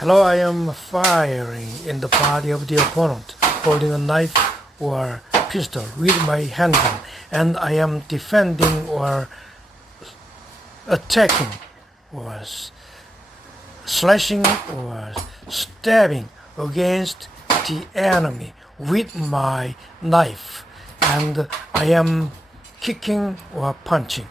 Hello, I am firing in the body of the opponent, holding a knife or pistol with my handgun, and I am defending or attacking or slashing or stabbing against the enemy with my knife, and I am kicking or punching.